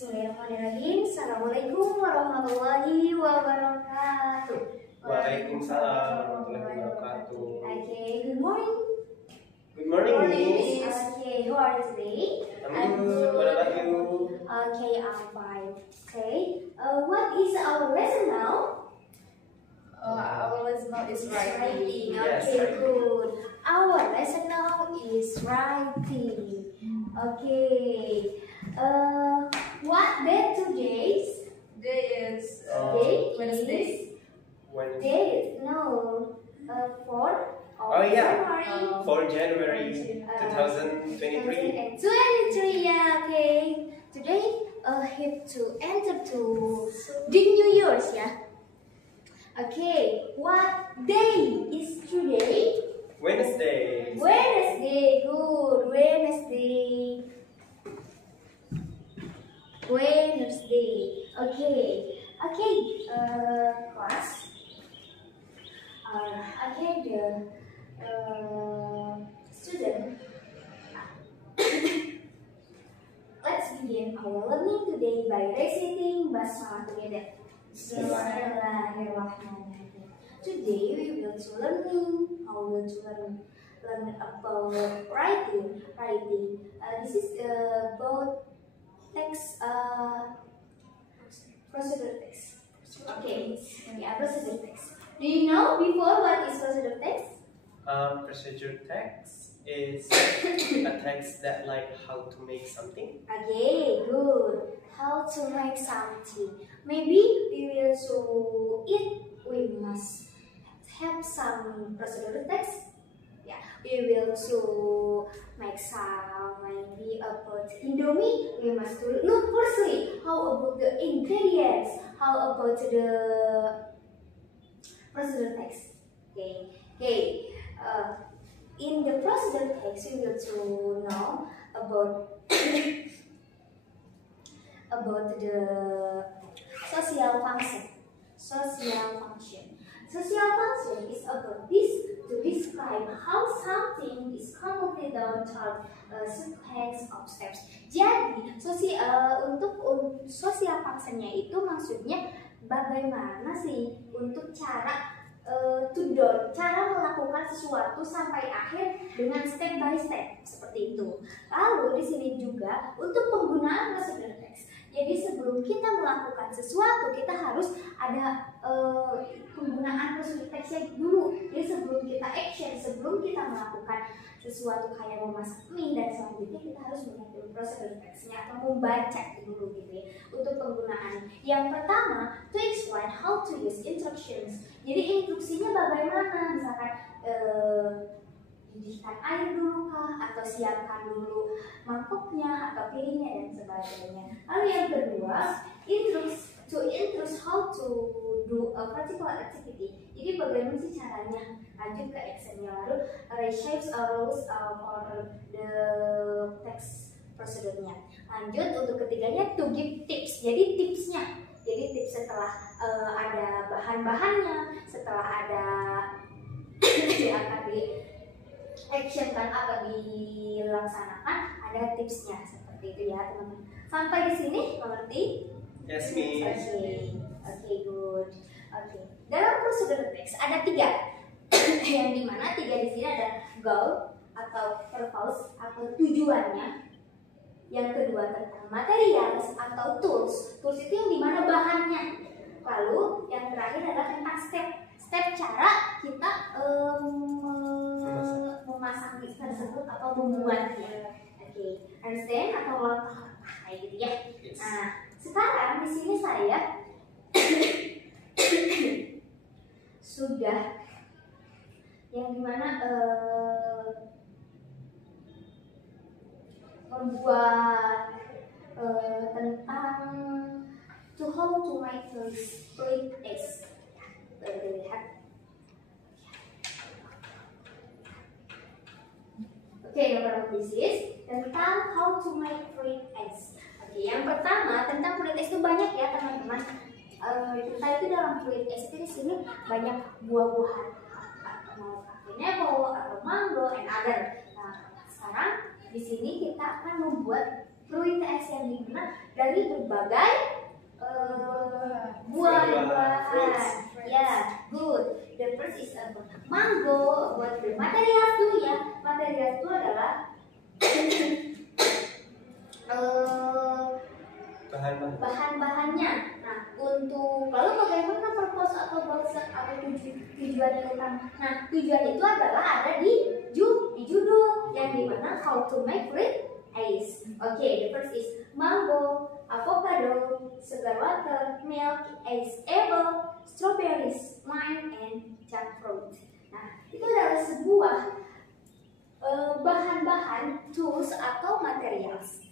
Bismillahirrahmanirrahim. Assalamualaikum warahmatullahi wabarakatuh. Waalaikumsalam warahmatullahi wabarakatuh. Okay, good morning. Good morning, Miss. Okay, who are you today? I'm good. What about you? Okay, I'm fine. Okay, what is our lesson now? Our lesson now is writing. Yes, Okay, writing. good. Our lesson now is writing. Okay. What day today? Today is Day Wednesday. is day no 4 Oh, yeah. January. 4 January 2023. 2023, yeah, okay. Today have to enter to the New Year's, yeah. Okay, what day is today? Wednesday. Wednesday, good. Wednesday. Wednesday. Okay. Okay. Class. Okay. The student. Let's begin our learning today by reciting basmalah together. Bismillahirrahmanirrahim. Today we will to learning how to learn about writing. This is about text, procedure text. Okay, yeah, procedure text. Do you know before what is procedure text? Procedure text is a text that like how to make something. Okay, good. How to make something. Maybe we will show it. We must have some procedure text. Yeah, we will to make some maybe about Indomie. We must look firstly how about the ingredients, how about the procedure text. Okay. In the procedure text, we will to know about about the social function. Social function is about this to describe how something is completed down through a sequence of steps. Jadi, untuk social functionnya itu maksudnya bagaimana sih untuk cara cara melakukan sesuatu sampai akhir dengan step by step seperti itu. Lalu di sini juga untuk penggunaan procedure text. Jadi sebelum kita melakukan sesuatu kita harus ada penggunaan procedure textnya dulu. Jadi sebelum kita action, sebelum kita melakukan sesuatu kayak memasak mie dan selanjutnya kita harus mengatur procedure textnya atau membaca dulu gitu ya untuk penggunaan. Yang pertama, to explain how to use instructions. Jadi instruksinya bagaimana, misalkan didihkan air dulu kah, atau siapkan dulu mangkoknya atau piringnya dan sebagainya. Lalu yang kedua, to introduce how to do a particular activity. Jadi bagaimana sih caranya, lanjut ke actionnya. Lalu reshapes rules for the text procedure-nya. Lanjut untuk ketiganya, to give tips. Jadi tipsnya, jadi tips setelah ada bahan-bahannya, setelah ada yang akan di action kan atau dilaksanakan, ada tipsnya seperti itu ya teman-teman. Sampai di sini mengerti? Yes, Miss. Okay, good. Okay. Dalam prosedur teks ada 3, yang dimana 3 di sini ada goal atau purpose atau tujuannya. Yang kedua tentang materials atau tools. Tools itu yang dimana bahannya. Lalu yang terakhir adalah tentang step cara kita memasang mix tersebut atau membuatnya. Oke, understand atau kayak gitu ya. Yes. Nah, sekarang di sini saya sudah yang dimana membuat tentang how to make split eggs. Lihat. Oke, nomor this is tentang how to make fruit eggs. Oke, yang pertama tentang fruit eggs itu banyak ya teman-teman. Kita itu dalam fruit eggs itu di sini banyak buah-buahan, mau apple atau mango and other. Nah, sekarang di sini kita akan membuat Fruit X yang dimana dari berbagai buah-buahan. Fruits. Ya, good. The first is about mango. Buat the material tuh ya, material itu adalah bahan-bahannya. Nah, untuk lalu bagaimana purpose atau tujuannya utama? Nah, tujuan itu adalah ada di judul yang dimana how to make fruit ice. Okay, the first is mango, avocado, sugar water, milk, ice apple, strawberries, wine, and jackfruit. Nah, itu adalah sebuah bahan-bahan tools atau materials.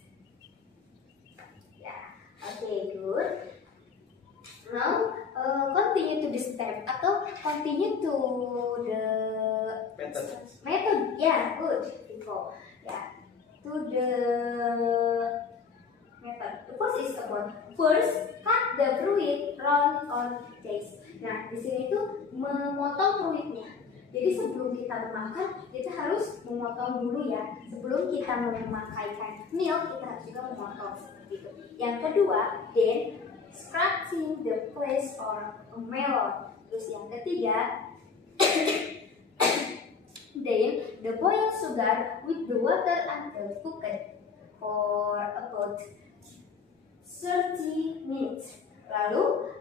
Okay, good. Now, continue to the step atau continue to the method. Yeah, good. Info. Yeah, to the method. The first is about first cut the fruit round or dice. Nah, di sini tuh memotong fruitnya. Jadi sebelum kita memakan, kita harus memotong dulu ya. Sebelum kita memakaikan milk, kita harus juga memotong seperti itu. Yang kedua, then scratching the flesh or melon. Terus yang ketiga, then the boiled sugar with the water until cooked for about 30 minutes. Lalu,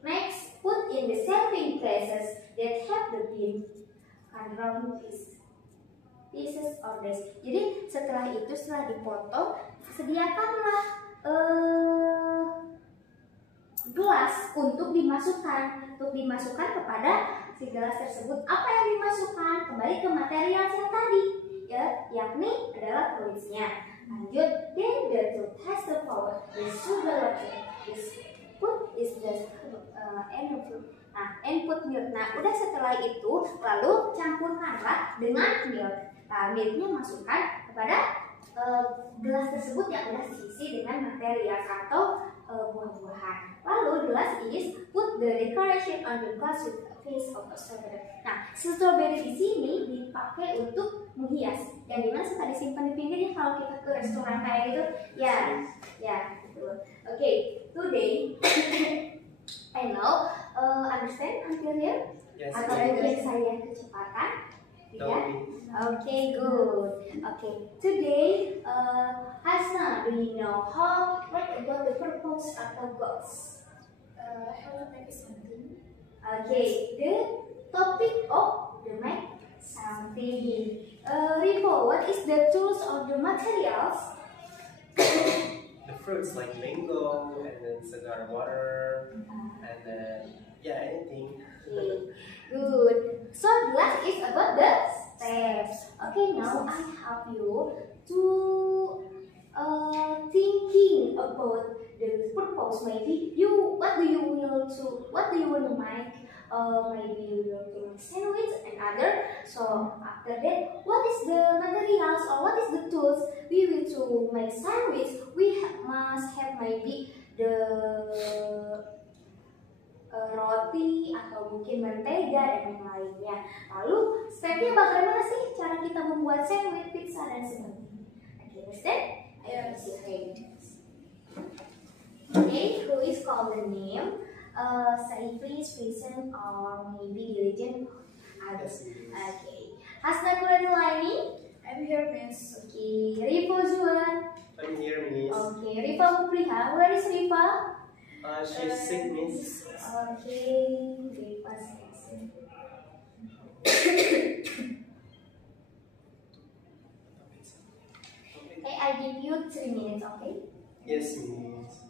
next, put in the serving glasses that have the bean and round pieces or dice. Jadi setelah itu, setelah dipotong, sediakanlah gelas untuk dimasukkan kepada si gelas tersebut. Apa yang dimasukkan? Kembali ke material yang tadi, ya, yakni adalah fruitsnya. Lanjut, then the fruit has the power. The sugar water is put is the input milk. Nah, udah setelah itu, lalu campurkanlah dengan milk. Nah, milknya masukkan kepada gelas tersebut yang sudah diisi dengan material atau buah-buahan. Lalu the last is put the decoration on the glass with a piece of strawberry. Nah, strawberry di sini dipakai untuk menghias. Yang dimana suka disimpan di pinggirnya kalau kita ke restoran kayak gitu. Ya, betul. Okay, today I know understand until here? Yes. Atau mungkin saya kecepatan? Tidak? Okay, good. Okay, today Hasna, do you know what about the purpose atau goals? How to make something. Okay, the topic of the make something. Ripo, what is the tools or the materials? The fruits like mango and then cigar water and then anything. Okay, good. So the last is about the steps. Okay, now I help you to thinking about the purpose. Maybe what do you want to make? Maybe you want to make sandwich and other. So after that, what is the materials or what is the tools we will to make sandwich? We must have maybe the roti atau mungkin mentega dan yang lainnya. Lalu stepnya bagaimana sih cara kita membuat sandwich, pizza dan sebagainya? Okay, understand? Yes. Okay, who is called the name? Say please, reason or maybe diligent. Okay. Hasna Kuradulaini. I'm here, miss. Okay. Rifa Zuan. I'm here, miss. Okay. Rifa Mupriha. Where is Rifa? She's sick, miss. Okay. Rifa sick. Okay, I give you 3 minutes, okay? Yes, miss.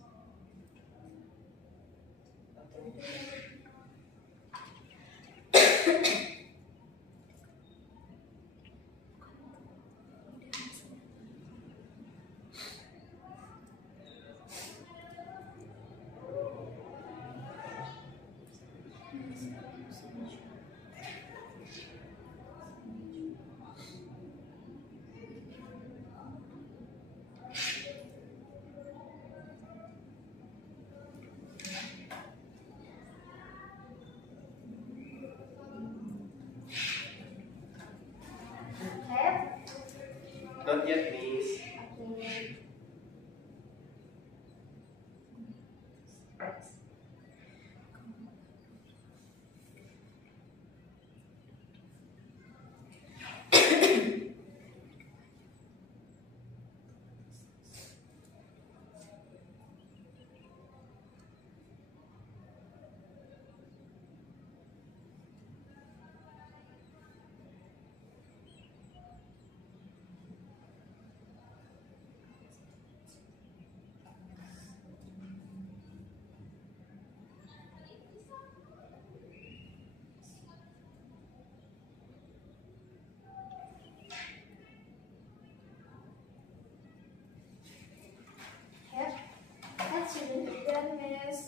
Then Miss.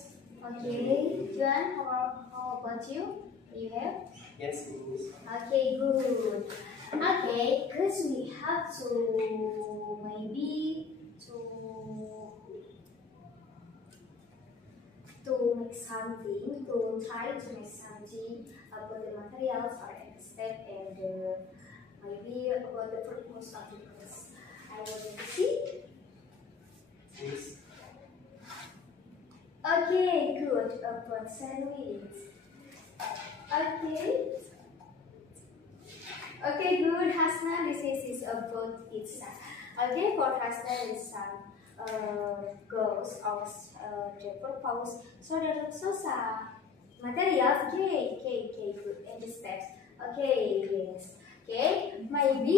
Okay, Juan, how about you? You have? Yes, Miss. Okay, good. Okay, because we have to maybe to make something, to try to make something about the materials or the step and maybe about the purpose of the course. I want to see. Miss. Okay, good. About sandwich. Okay. Okay, good. Hasna, this is about pizza. Okay, for Hasna is some goals of the purpose. So the sosa materials. Okay, good. And the steps. Okay, yes. Okay, maybe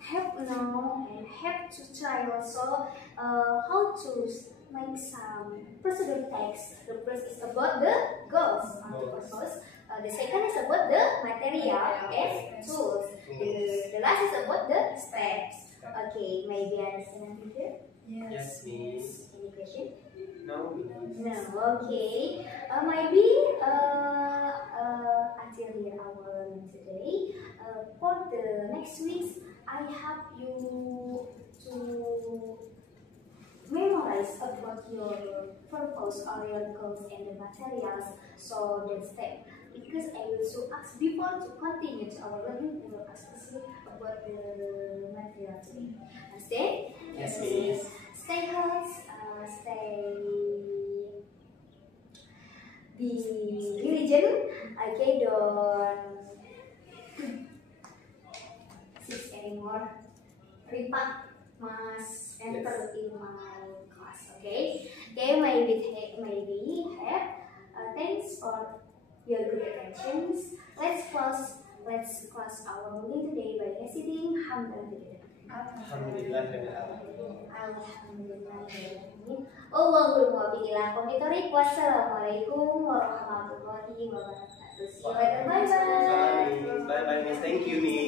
have now and have to try also how to make some procedure text. The first is about the goals of the purpose. The second is about the material and tools. The last is about the steps. Okay, maybe understand here? Yes, Miss. Any question? No. No, okay. Maybe until here our today. For the next weeks, I have you to memorize about your purpose or your goals and the materials. So the step. Because I will so ask before to continue to our learning, we will ask about the material today. Understand? Yes, Miss. Stay hot, stay diligent. Okay, don't sit anymore. Repack must enter in my class. Okay, maybe have thanks for your good attentions. Let's close our meeting today by reciting Alhamdulillah. Alhamdulillahirrahmanirrahim. Allahul muwaffiq ila aqwamit thoriq. Wassalamualaikum warahmatullahi wabarakatuh. See you later. Bye bye. Bye bye, Miss. Thank you, Miss.